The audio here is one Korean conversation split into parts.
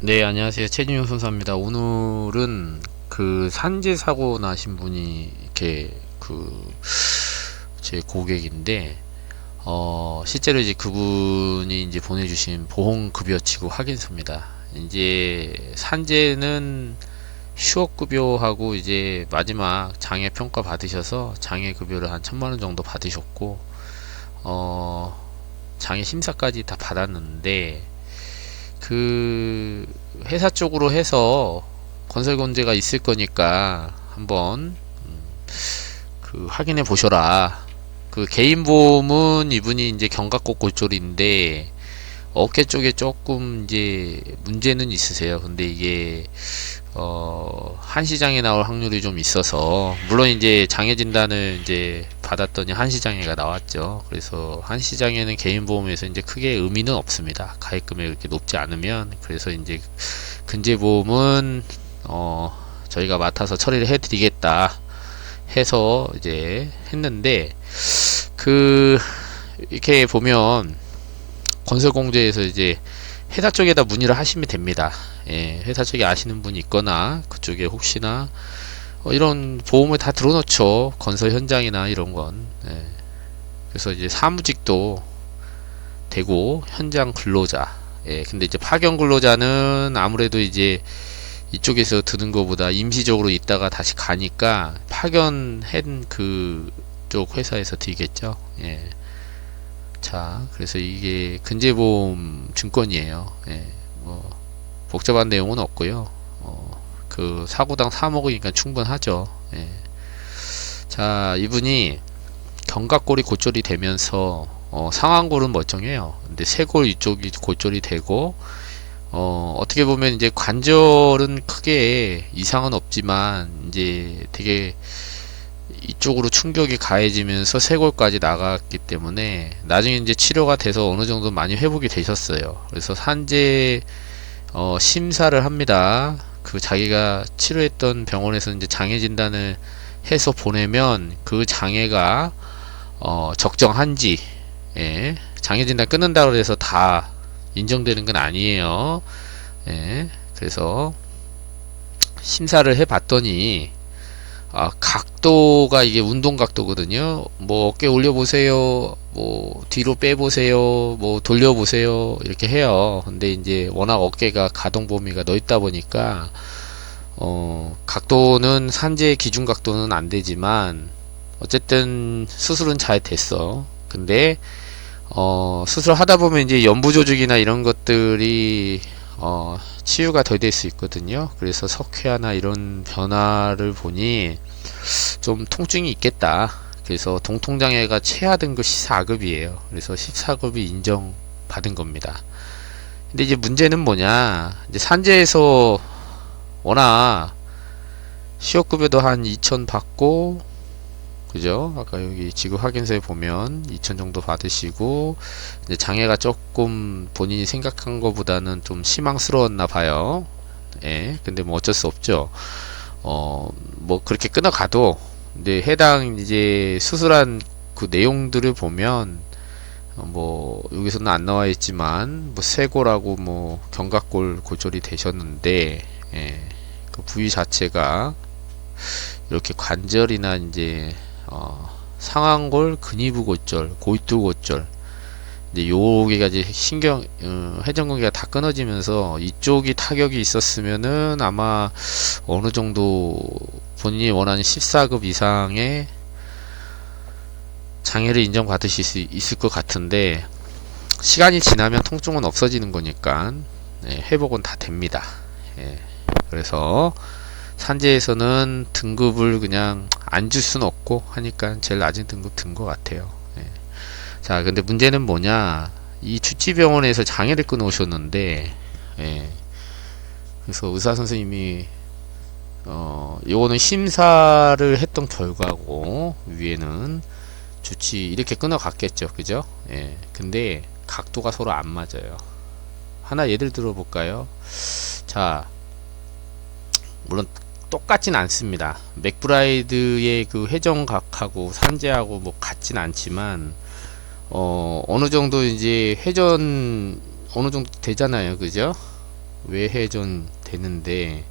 네, 안녕하세요. 최진용 선수입니다. 오늘은 그 산재 사고 나신 분이 이렇게 제 고객인데, 실제로 이제 그분이 이제 보내주신 보험급여치고 확인서입니다. 이제 산재는 휴업급여하고 이제 마지막 장애평가 받으셔서 장애급여를 한 1,000만 원 정도 받으셨고, 어, 장애심사까지 다 받았는데, 그 회사 쪽으로 해서 건설 문제가 있을 거니까 한번 확인해 보셔라. 그 개인 보험은 이분이 이제 견갑골 골절인데 어깨 쪽에 조금 이제 문제는 있으세요. 근데 이게 한시장에 나올 확률이 좀 있어서, 물론 이제 장애 진단을 이제 받았더니 한시장애가 나왔죠. 그래서 한시장애는 개인 보험에서 이제 크게 의미는 없습니다. 가입 금액이 그렇게 높지 않으면. 그래서 이제 근제 보험은 저희가 맡아서 처리를 해드리겠다 해서 이제 했는데, 그 이렇게 보면 건설공제에서 이제 회사 쪽에다 문의를 하시면 됩니다. 예, 회사 쪽에 아시는 분이 있거나 그쪽에 혹시나 이런 보험을 다 들어놓죠. 건설 현장이나 이런 건. 예, 그래서 이제 사무직도 되고 현장 근로자. 예, 근데 이제 파견 근로자는 아무래도 이제 이쪽에서 드는 것보다 임시적으로 있다가 다시 가니까 파견한 그쪽 회사에서 드리겠죠. 예. 자, 그래서 이게 근제보험 증권이에요. 예, 뭐 복잡한 내용은 없고요. 그 사고당 3억이니까 충분하죠. 예. 자, 이분이 견갑골이 골절이 되면서 상완골은 멀쩡해요. 근데 쇄골 이쪽이 골절이 되고, 어떻게 보면 이제 관절은 크게 이상은 없지만 이제 되게 이쪽으로 충격이 가해지면서 쇄골까지 나갔기 때문에 나중에 이제 치료가 돼서 어느 정도 많이 회복이 되셨어요. 그래서 산재 심사를 합니다. 그 자기가 치료했던 병원에서 이제 장애 진단을 해서 보내면 그 장애가 적정한지, 예, 장애 진단 끊는다고 해서 다 인정되는 건 아니에요. 예, 그래서 심사를 해봤더니 각도가 이게 운동 각도거든요. 뭐 어깨 올려보세요, 뭐 뒤로 빼보세요, 뭐 돌려보세요 이렇게 해요. 근데 이제 워낙 어깨가 가동 범위가 넓다 보니까 각도는 산재 기준 각도는 안 되지만 어쨌든 수술은 잘 됐어. 근데 수술하다 보면 이제 연부 조직이나 이런 것들이 치유가 덜 될 수 있거든요. 그래서 석회화나 이런 변화를 보니 좀 통증이 있겠다. 그래서 동통장애가 최하 등급 14급이에요. 그래서 14급이 인정받은 겁니다. 근데 이제 문제는 뭐냐? 이제 산재에서 워낙 시업급여도 한 2천 받고, 그죠? 아까 여기 지급 확인서에 보면 2천 정도 받으시고, 이제 장애가 조금 본인이 생각한 것보다는 좀 희망스러웠나 봐요. 예, 근데 뭐 어쩔 수 없죠. 뭐 그렇게 끊어가도, 근데 해당 이제 수술한 그 내용들을 보면, 뭐 여기서는 안 나와 있지만 뭐 쇄골하고 뭐 견갑골 골절이 되셨는데, 예, 그 부위 자체가 이렇게 관절이나 이제 상완골, 근위부 골절, 골두 골절, 이제 여기가 이제 회전근개가 다 끊어지면서 이쪽이 타격이 있었으면은 아마 어느 정도 본인이 원하는 14급 이상의 장애를 인정받으실 수 있을 것 같은데, 시간이 지나면 통증은 없어지는 거니까, 예, 회복은 다 됩니다. 예, 그래서 산재에서는 등급을 그냥 안 줄 수는 없고 하니까 제일 낮은 등급 든 것 같아요. 예. 자, 근데 문제는 뭐냐? 이 주치병원에서 장애를 끊어오셨는데, 예, 그래서 의사 선생님이 요거는 심사를 했던 결과고, 위에는 주치 이렇게 끊어갔겠죠, 그죠? 예, 근데 각도가 서로 안 맞아요. 하나 예를 들어 볼까요? 자, 물론 똑같진 않습니다. 맥브라이드의 그 회전각하고 산재하고 뭐 같진 않지만, 어느 정도 이제 회전 어느 정도 되잖아요, 그죠? 외회전 되는데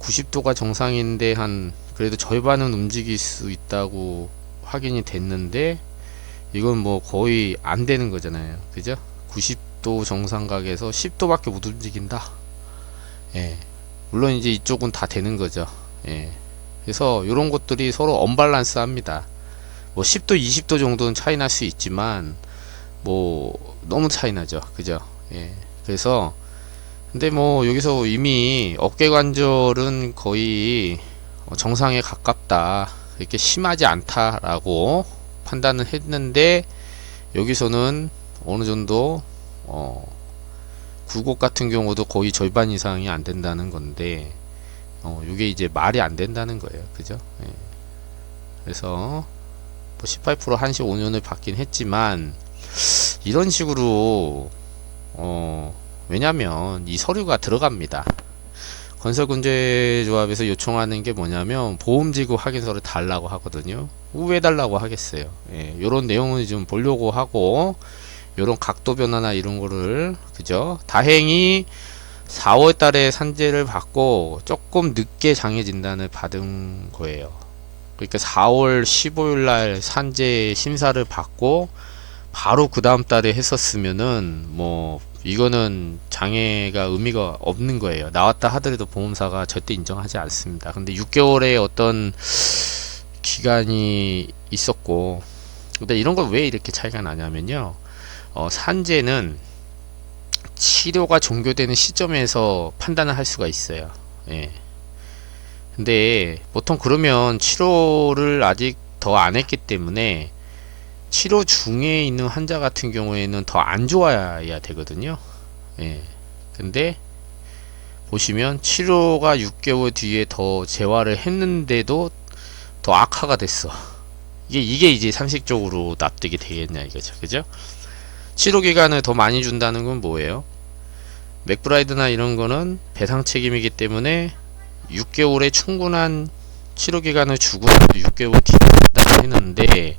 90도가 정상인데 한 그래도 절반은 움직일 수 있다고 확인이 됐는데 이건 뭐 거의 안 되는 거잖아요. 그죠? 90도 정상각에서 10도밖에 못 움직인다. 예. 물론 이제 이쪽은 다 되는 거죠. 예. 그래서 이런 것들이 서로 언밸런스 합니다. 뭐 10도, 20도 정도는 차이 날 수 있지만 뭐 너무 차이 나죠. 그죠? 예. 그래서 근데 뭐 여기서 이미 어깨 관절은 거의 정상에 가깝다. 이렇게 심하지 않다라고 판단을 했는데 여기서는 어느 정도 굴곡 같은 경우도 거의 절반 이상이 안 된다는 건데 이게 이제 말이 안 된다는 거예요. 그죠? 예. 그래서 뭐 18% 한시 5년을 받긴 했지만 이런 식으로 왜냐면 이 서류가 들어갑니다. 건설군제조합에서 요청하는 게 뭐냐면 보험지구 확인서를 달라고 하거든요. 왜 달라고 하겠어요. 예, 요런 내용을 좀 보려고 하고 요런 각도 변화나 이런 거를 그죠? 다행히 4월 달에 산재를 받고 조금 늦게 장애 진단을 받은 거예요. 그러니까 4월 15일 날 산재 심사를 받고 바로 그 다음 달에 했었으면은 뭐 이거는 장애가 의미가 없는 거예요. 나왔다 하더라도 보험사가 절대 인정하지 않습니다. 근데 6개월의 어떤 기간이 있었고 근데 이런 걸 왜 이렇게 차이가 나냐면요. 산재는 치료가 종료되는 시점에서 판단을 할 수가 있어요. 예. 근데 보통 그러면 치료를 아직 더 안 했기 때문에 치료 중에 있는 환자 같은 경우에는 더 안 좋아야 되거든요. 예. 근데 보시면 치료가 6개월 뒤에 더 재활을 했는데도 더 악화가 됐어. 이게 이제 상식적으로 납득이 되겠냐 이거죠. 그죠? 치료 기간을 더 많이 준다는 건 뭐예요? 맥브라이드나 이런 거는 배상 책임이기 때문에 6개월에 충분한 치료 기간을 주고 6개월 뒤에 판단을 했는데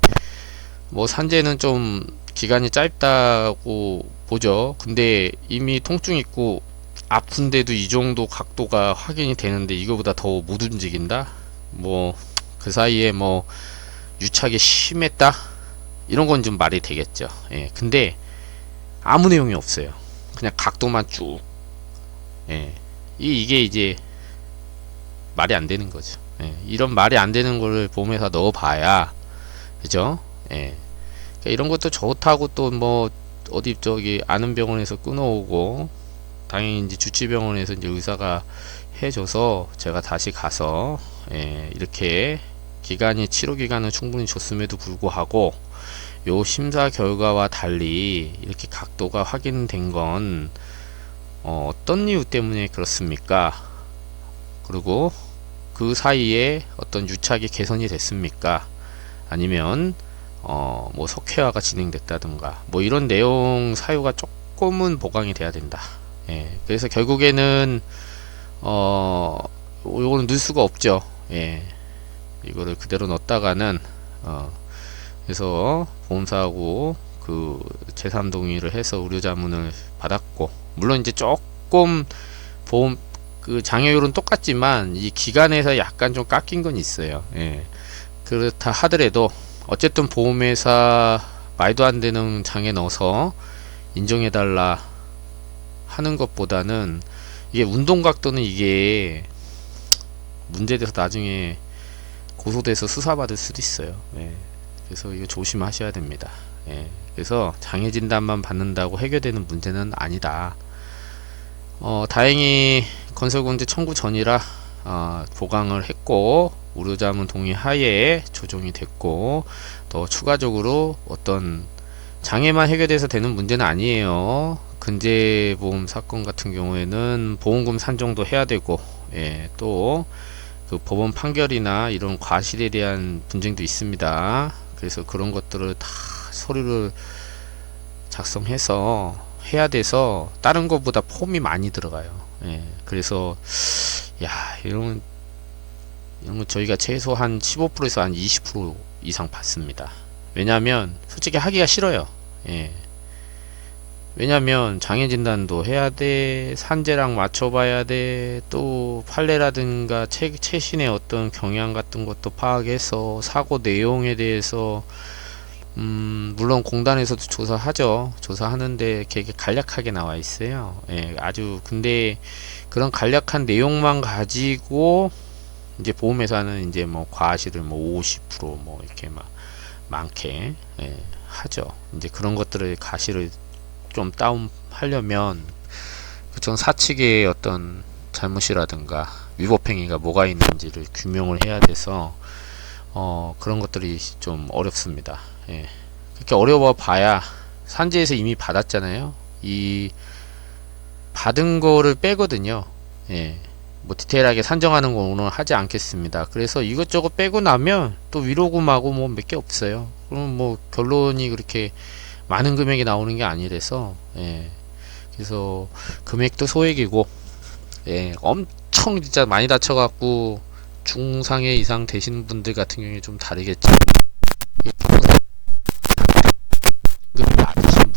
뭐 산재는 좀 기간이 짧다고 보죠. 근데 이미 통증 있고 아픈데도 이 정도 각도가 확인이 되는데 이거보다 더 못 움직인다? 뭐 그 사이에 뭐 유착이 심했다? 이런 건 좀 말이 되겠죠. 예. 근데 아무 내용이 없어요. 그냥 각도만 쭉. 예. 이게 이제 말이 안 되는 거죠. 예. 이런 말이 안 되는 거를 보험회사 넣어봐야 그죠? 예. 그러니까 이런 것도 좋다고 또 뭐 어디 저기 아는 병원에서 끊어오고 당연히 이제 주치병원에서 이제 의사가 해줘서 제가 다시 가서 예, 이렇게 기간이 치료 기간은 충분히 줬음에도 불구하고 요 심사 결과와 달리 이렇게 각도가 확인된 건 어떤 이유 때문에 그렇습니까? 그리고 그 사이에 어떤 유착이 개선이 됐습니까? 아니면 뭐 석회화가 진행됐다든가 뭐 이런 내용 사유가 조금은 보강이 돼야 된다. 예, 그래서 결국에는 요거는 넣을 수가 없죠. 예, 이거를 그대로 넣었다가는 그래서 보험사하고 그 재산 동의를 해서 의료자문을 받았고 물론 이제 조금 보험 그 장애율은 똑같지만 이 기간에서 약간 좀 깎인 건 있어요. 예, 그렇다 하더라도 어쨌든 보험회사 말도 안 되는 장애 넣어서 인정해달라 하는 것보다는 이게 운동각도는 이게 문제돼서 나중에 고소돼서 수사받을 수도 있어요. 예. 그래서 이거 조심하셔야 됩니다. 예. 그래서 장애 진단만 받는다고 해결되는 문제는 아니다. 다행히 건설공제 청구 전이라 보강을 했고 의료자문 동의 하에 조정이 됐고 또 추가적으로 어떤 장애만 해결돼서 되는 문제는 아니에요. 근제보험 사건 같은 경우에는 보험금 산정도 해야 되고 예, 또 그 법원 판결이나 이런 과실에 대한 분쟁도 있습니다. 그래서 그런 것들을 다 서류를 작성해서 해야 돼서 다른 것보다 폼이 많이 들어가요. 예, 그래서 야 이런 거 저희가 최소 한 15%에서 한 20% 이상 받습니다. 왜냐하면 솔직히 하기가 싫어요. 예. 왜냐면 장애 진단도 해야 돼, 산재랑 맞춰봐야 돼, 또 판례라든가 최신의 어떤 경향 같은 것도 파악해서 사고 내용에 대해서 물론 공단에서도 조사하죠. 조사하는데 되게 간략하게 나와 있어요. 예, 아주 근데 그런 간략한 내용만 가지고 이제 보험회사는 이제 뭐 과실을 뭐 50%뭐 이렇게 막 많게 예, 하죠. 이제 그런 것들을 가시를 좀 다운하려면 그쪽 사측의 어떤 잘못이라든가 위법행위가 뭐가 있는지를 규명을 해야 돼서 그런 것들이 좀 어렵습니다. 예. 그렇게 어려워 봐야 산지에서 이미 받았잖아요. 이 받은 거를 빼거든요. 예. 뭐 디테일하게 산정하는 건 오늘 하지 않겠습니다. 그래서 이것저것 빼고 나면 또 위로금하고 뭐 몇 개 없어요. 그럼 뭐 결론이 그렇게 많은 금액이 나오는 게 아니라서 예. 그래서 금액도 소액이고 예. 엄청 진짜 많이 다쳐갖고 중상해 이상 되시는 분들 같은 경우에 좀 다르겠죠. 이게 평생 금액이 낮으신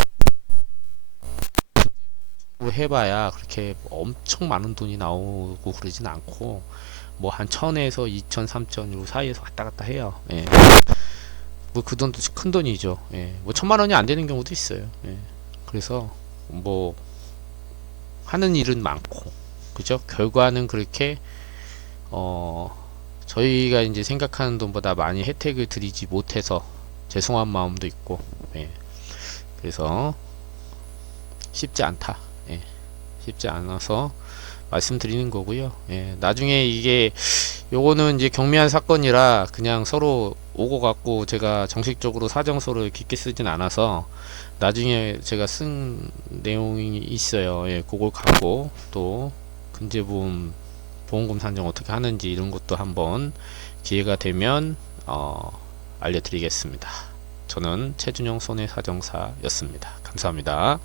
분 해봐야 그렇게 엄청 많은 돈이 나오고 그러진 않고 뭐 한 1000에서 2000, 3000 요 사이에서 왔다 갔다 해요. 예. 뭐 그 돈도 큰 돈이죠. 예. 뭐 1000만 원이 안 되는 경우도 있어요. 예. 그래서 뭐 하는 일은 많고 그죠? 결과는 그렇게 저희가 이제 생각하는 돈보다 많이 혜택을 드리지 못해서 죄송한 마음도 있고 예. 그래서 쉽지 않다. 예. 쉽지 않아서 말씀드리는 거고요. 예. 나중에 이게 요거는 이제 경미한 사건이라 그냥 서로 오고 갔고 제가 정식적으로 사정서를 깊게 쓰진 않아서 나중에 제가 쓴 내용이 있어요. 예. 그걸 갖고 또 근제보험 보험금 산정 어떻게 하는지 이런 것도 한번 기회가 되면 알려드리겠습니다. 저는 최준영 손해사정사였습니다. 감사합니다.